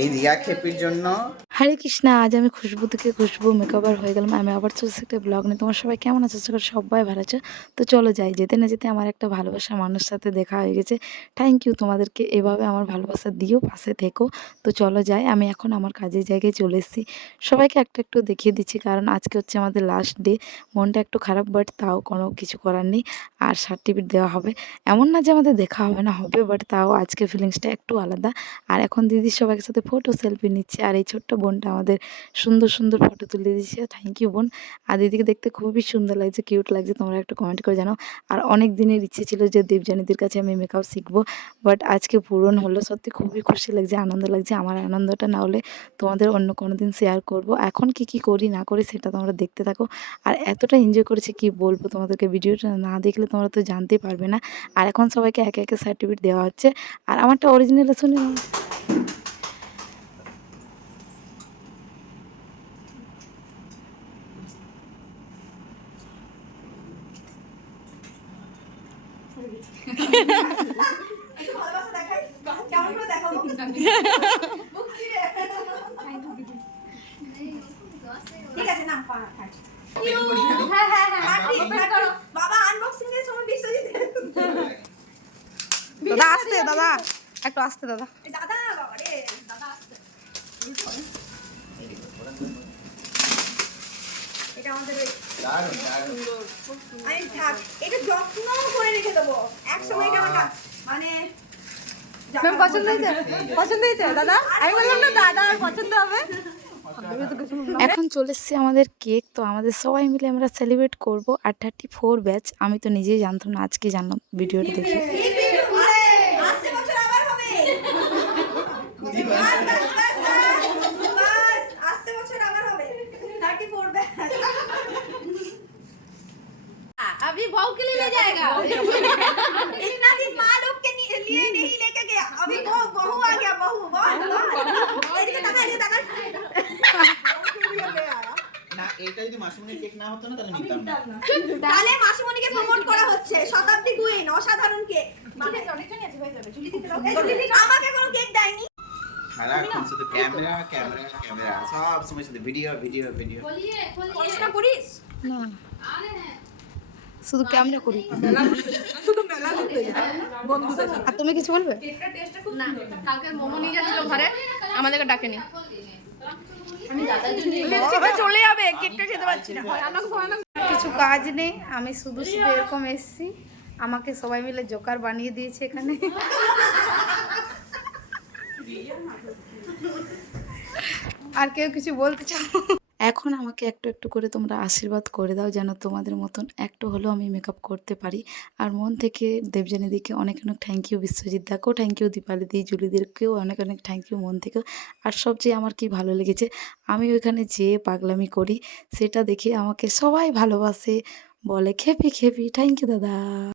এই রিয়া খেপির জন্য। হরে কৃষ্ণা, আজ আমি খুশবু থেকে খুশবু মেকওভার হয়ে গেলাম। আমি আবার চলছি একটা ব্লগ নিয়ে। তোমার সবাই কেমন আছো? আশা করি সবাই ভালো আছে। তো চলো যাই, যেতে না যেতে আমার একটা ভালোবাসার মানুষের সাথে দেখা হয়ে গেছে। থ্যাংক ইউ তোমাদেরকে, এভাবে আমার ভালোবাসা দিও, পাশে থেকো। তো চলো যাই, আমি এখন আমার কাজের জায়গায় চলে এসেছি। সবাইকে একটা একটু দেখিয়ে দিচ্ছি, কারণ আজকে হচ্ছে আমাদের লাস্ট ডে। মনটা একটু খারাপ, বাট তাও কোনো কিছু করার নেই। আর সার্টিফিকেট দেওয়া হবে, এমন না যে আমাদের দেখা হবে না, হবে, বাট তাও আজকে ফিলিংসটা একটু আলাদা। আর এখন দিদির সবাইয়ের সাথে ফটো সেলফি নিচ্ছে। আর এই ছোট্ট বোনটা আমাদের সুন্দর সুন্দর ফটো তুলে দিচ্ছে। থ্যাংক ইউ বোন। আর দিদিকে দেখতে খুবই সুন্দর লাগছে, কিউট লাগছে। তোমরা একটু কমেন্ট করে জানাও। আর অনেক দিনের ইচ্ছে ছিল যে দেবযানীদের কাছে আমি মেকআপ শিখবো, বাট আজকে পূরণ হলো। সত্যি খুবই খুশি লাগছে, আনন্দ লাগছে। আমার আনন্দটা না হলে তোমাদের অন্য কোনো দিন শেয়ার করবো। এখন কি করি না করি সেটা তোমরা দেখতে থাকো। আর এতটা এনজয় করেছি কি বলবো তোমাদেরকে, ভিডিওটা না দেখলে তোমরা তো জানতেই পারবে না। আর এখন সবাইকে একে একে সার্টিফিকেট দেওয়া হচ্ছে। আর আমারটা অরিজিনাল শুনে দাদা আসতে, দাদা একটু আসতে, দাদা এটা আমাদের আমি থাক, এটা যত্ন করে রেখে দেবো একসময়। এটা আমার মানে পছন্দ হয়েছে, পছন্দ হয়েছে দাদা? আমি বললাম না দাদা পছন্দ হবে। এখন চলে এসছে আমাদের কেক। তো আমাদের সবাই মিলে আমরা সেলিব্রেট করব। আর 34 ব্যাচ, আমি তো নিজেই জানতাম না, আজকে জানলাম ভিডিওটা দেখে। আসছে বছর আবার হবে, আসছে বছর আবার হবে 34 ব্যাচ। अभी बहू के लिए ले जाएगा। इतना दिन माँ लोग के लिए नहीं लेके गया, अभी बहू आ गया, बहू না, এটা যদি মাসুমনির কেক না হতো না তাহলে নিতাম না। তাহলে মাসুমনিকে প্রমোট করা হচ্ছে, শতাব্দী কুইন, অসাধারণ কেক। আমাকে কোনো কেক দেয়নি। সারাক্ষণ শুধু ক্যামেরা ক্যামেরা ক্যামেরা, সব সময় শুধু ভিডিও ভিডিও ভিডিও। পড়াশোনা করিস না, শুধু ক্যামেরা করি। আর তুমি কিছু বলবে? না, কালকে মোমো নিয়ে যাচ্ছিল ঘরে, আমাদেরকে ডাকেনি। চলে যাবে, কেকটা খেতে পারছি না। কিছু কাজ নেই, আমি শুধু শুধু এরকম এসেছি। আমাকে সবাই মিলে জোকার বানিয়ে দিয়েছে এখানে। আর কেউ কিছু বলতে চাও? এখন আমাকে একটু একটু করে তোমরা আশীর্বাদ করে দাও, যেন তোমাদের মতন একটু হলেও আমি মেকআপ করতে পারি। আর মন থেকে দেবযানীদিকে অনেক অনেক থ্যাংক ইউ, বিশ্বজিৎ দাকেও থ্যাংক ইউ, দীপালিদি, জুলিদেরকেও অনেক অনেক থ্যাংক ইউ মন থেকেও। আর সবচেয়ে আমার কি ভালো লেগেছে, আমি ওইখানে যেয়ে পাগলামি করি, সেটা দেখে আমাকে সবাই ভালোবাসে, বলে খেপি খেপি। থ্যাংক ইউ দাদা।